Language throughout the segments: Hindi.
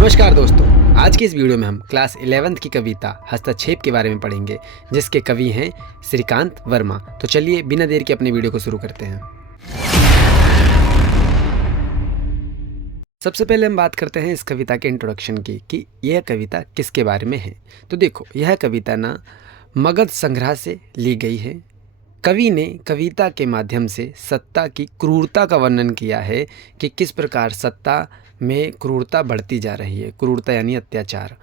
नमस्कार दोस्तों, आज की इस वीडियो में हम क्लास 11th की कविता हस्तक्षेप के बारे में पढ़ेंगे, जिसके कवि हैं श्रीकांत वर्मा। तो चलिए बिना देर के अपने वीडियो को शुरू करते हैं। सबसे पहले हम बात करते हैं इस कविता के इंट्रोडक्शन की कि यह कविता किसके बारे में है। तो देखो, यह कविता ना मगध संग्रह से ली गई है। कवि ने कविता के माध्यम से सत्ता की क्रूरता का वर्णन किया है कि किस प्रकार सत्ता में क्रूरता बढ़ती जा रही है। क्रूरता यानी अत्याचार।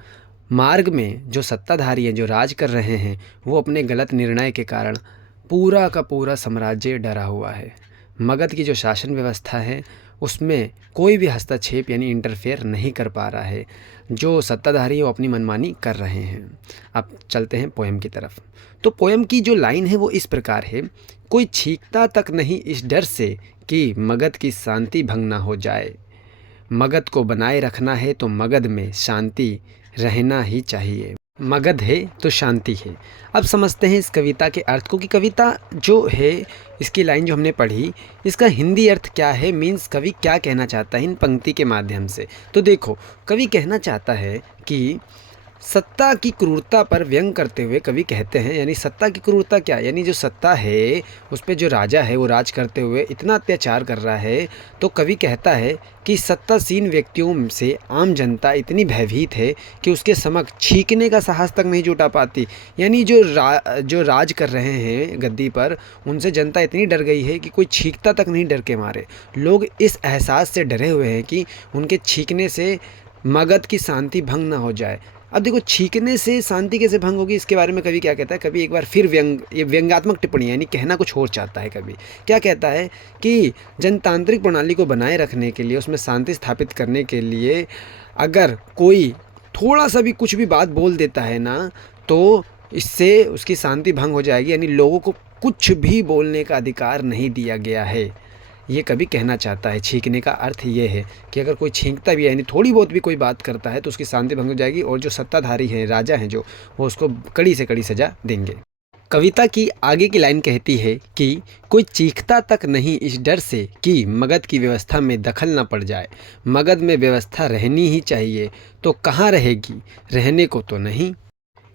मार्ग में जो सत्ताधारी हैं, जो राज कर रहे हैं, वो अपने गलत निर्णय के कारण पूरा का पूरा साम्राज्य डरा हुआ है। मगध की जो शासन व्यवस्था है उसमें कोई भी हस्तक्षेप यानी इंटरफेयर नहीं कर पा रहा है। जो सत्ताधारी वो अपनी मनमानी कर रहे हैं। अब चलते हैं पोएम की तरफ। तो पोएम की जो लाइन है वो इस प्रकार है। कोई छींकता तक नहीं इस डर से कि मगध की शांति भंग ना हो जाए। मगध को बनाए रखना है तो मगध में शांति रहना ही चाहिए। मगध है तो शांति है। अब समझते हैं इस कविता के अर्थ को कि कविता जो है, इसकी लाइन जो हमने पढ़ी, इसका हिंदी अर्थ क्या है, मीन्स कवि क्या कहना चाहता है इन पंक्ति के माध्यम से। तो देखो, कवि कहना चाहता है कि सत्ता की क्रूरता पर व्यंग करते हुए कवि कहते हैं, यानी सत्ता की क्रूरता क्या, यानी जो सत्ता है उस पर जो राजा है वो राज करते हुए इतना अत्याचार कर रहा है। तो कवि कहता है कि सत्तासीन व्यक्तियों से आम जनता इतनी भयभीत है कि उसके समक्ष छींकने का साहस तक नहीं जुटा पाती। यानी जो राज कर रहे हैं गद्दी पर, उनसे जनता इतनी डर गई है कि कोई छींकता तक नहीं डर के मारे। लोग इस एहसास से डरे हुए हैं कि उनके छींकने से मगध की शांति भंग ना हो जाए। अब देखो, छींकने से शांति कैसे भंग होगी, इसके बारे में कवि क्या कहता है। कवि एक बार फिर ये व्यंग्यात्मक टिप्पणी, यानी कहना कुछ और चाहता है। कवि क्या कहता है कि जनतांत्रिक प्रणाली को बनाए रखने के लिए, उसमें शांति स्थापित करने के लिए अगर कोई थोड़ा सा भी कुछ भी बात बोल देता है ना, तो इससे उसकी शांति भंग हो जाएगी। यानी लोगों को कुछ भी बोलने का अधिकार नहीं दिया गया है, ये कभी कहना चाहता है। छींकने का अर्थ ये है कि अगर कोई छींकता भी है, यानी थोड़ी बहुत भी कोई बात करता है, तो उसकी शांति भंग हो जाएगी और जो सत्ताधारी हैं, राजा हैं जो, वो उसको कड़ी से कड़ी सजा देंगे। कविता की आगे की लाइन कहती है कि कोई चीखता तक नहीं इस डर से कि मगध की व्यवस्था में दखल न पड़ जाए। मगध में व्यवस्था रहनी ही चाहिए, तो कहाँ रहेगी, रहने को तो नहीं।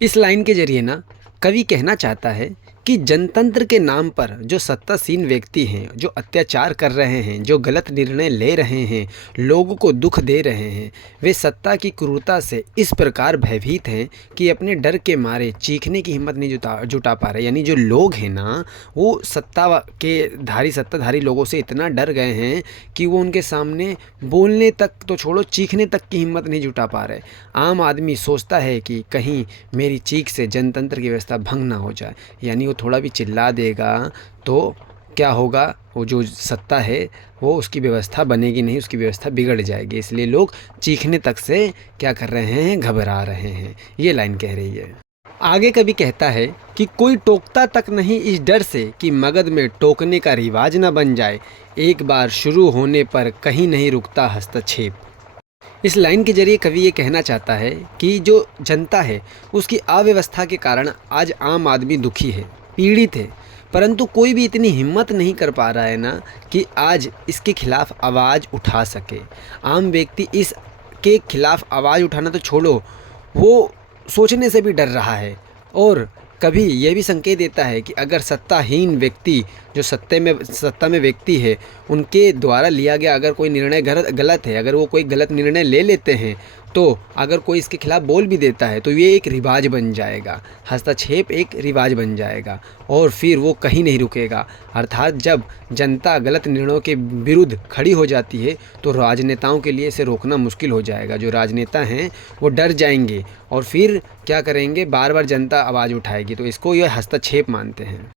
इस लाइन के जरिए ना कवि कहना चाहता है कि जनतंत्र के नाम पर जो सत्तासीन व्यक्ति हैं, जो अत्याचार कर रहे हैं, जो गलत निर्णय ले रहे हैं, लोगों को दुख दे रहे हैं, वे सत्ता की क्रूरता से इस प्रकार भयभीत हैं कि अपने डर के मारे चीखने की हिम्मत नहीं जुटा पा रहे। यानी जो लोग हैं ना, वो सत्ताधारी लोगों से इतना डर गए हैं कि वो उनके सामने बोलने तक तो छोड़ो, चीखने तक की हिम्मत नहीं जुटा पा रहे। आम आदमी सोचता है कि कहीं मेरी चीख से जनतंत्र की व्यवस्था भंग ना हो जाए। यानी थोड़ा भी चिल्ला देगा तो क्या होगा, वो जो सत्ता है वो उसकी व्यवस्था बनेगी नहीं, उसकी व्यवस्था बिगड़ जाएगी। इसलिए लोग चीखने तक से क्या कर रहे हैं, घबरा रहे हैं। ये लाइन कह रही है। आगे कभी कहता है कि कोई टोकता तक नहीं इस डर से कि मगध में टोकने का रिवाज ना बन जाए। एक बार शुरू होने पर कहीं नहीं रुकता हस्तक्षेप। इस लाइन के जरिए कवि ये कहना चाहता है कि जो जनता है उसकी अव्यवस्था के कारण आज आम आदमी दुखी है, पीड़ित है, परंतु कोई भी इतनी हिम्मत नहीं कर पा रहा है ना कि आज इसके खिलाफ आवाज़ उठा सके। आम व्यक्ति इसके खिलाफ आवाज़ उठाना तो छोड़ो, वो सोचने से भी डर रहा है। और कभी यह भी संकेत देता है कि अगर सत्ताहीन व्यक्ति, जो सत्ता में व्यक्ति है, उनके द्वारा लिया गया अगर कोई निर्णय गलत है, अगर वो कोई गलत निर्णय ले लेते हैं, तो अगर कोई इसके खिलाफ बोल भी देता है तो ये एक रिवाज बन जाएगा। हस्तक्षेप एक रिवाज बन जाएगा और फिर वो कहीं नहीं रुकेगा। अर्थात जब जनता गलत निर्णयों के विरुद्ध खड़ी हो जाती है तो राजनेताओं के लिए इसे रोकना मुश्किल हो जाएगा। जो राजनेता हैं वो डर जाएंगे और फिर क्या करेंगे, बार बार जनता आवाज़ उठाएगी। तो इसको ये हस्तक्षेप मानते हैं।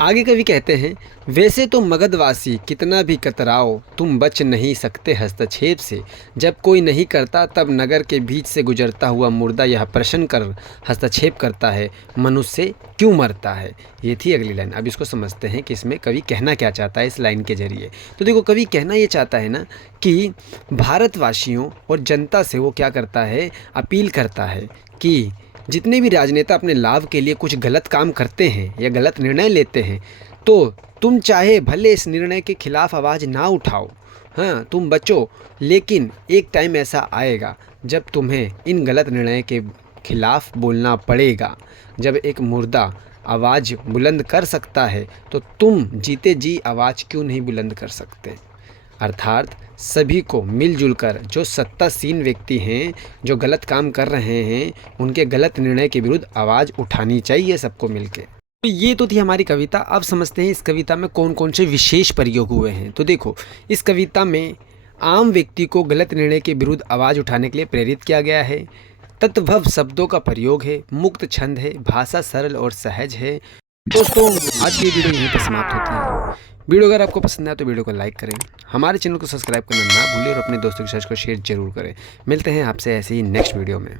आगे कवि कहते हैं, वैसे तो मगधवासी कितना भी कतराओ, तुम बच नहीं सकते हस्तक्षेप से। जब कोई नहीं करता तब नगर के बीच से गुजरता हुआ मुर्दा यह प्रश्न कर हस्तक्षेप करता है, मनुष्य क्यों मरता है। ये थी अगली लाइन। अब इसको समझते हैं कि इसमें कवि कहना क्या चाहता है इस लाइन के जरिए। तो देखो, कवि कहना ये चाहता है ना कि भारतवासियों और जनता से वो क्या करता है, अपील करता है कि जितने भी राजनेता अपने लाभ के लिए कुछ गलत काम करते हैं या गलत निर्णय लेते हैं, तो तुम चाहे भले इस निर्णय के खिलाफ आवाज़ ना उठाओ, हाँ, तुम बचो, लेकिन एक टाइम ऐसा आएगा जब तुम्हें इन गलत निर्णय के खिलाफ बोलना पड़ेगा। जब एक मुर्दा आवाज़ बुलंद कर सकता है तो तुम जीते जी आवाज़ क्यों नहीं बुलंद कर सकते। अर्थात सभी को मिलजुल कर, जो सत्तासीन व्यक्ति हैं, जो गलत काम कर रहे हैं, उनके गलत निर्णय के विरुद्ध आवाज़ उठानी चाहिए सबको मिलके। तो ये तो थी हमारी कविता। अब समझते हैं इस कविता में कौन कौन से विशेष प्रयोग हुए हैं। तो देखो, इस कविता में आम व्यक्ति को गलत निर्णय के विरुद्ध आवाज़ उठाने के लिए प्रेरित किया गया है। तत्भव शब्दों का प्रयोग है, मुक्त छंद है, भाषा सरल और सहज है। दोस्तों, आज की वीडियो यहीं पर समाप्त होती है। वीडियो अगर आपको पसंद आए तो वीडियो को लाइक करें, हमारे चैनल को सब्सक्राइब करना ना भूलें और अपने दोस्तों के साथ इसको शेयर जरूर करें। मिलते हैं आपसे ऐसे ही नेक्स्ट वीडियो में।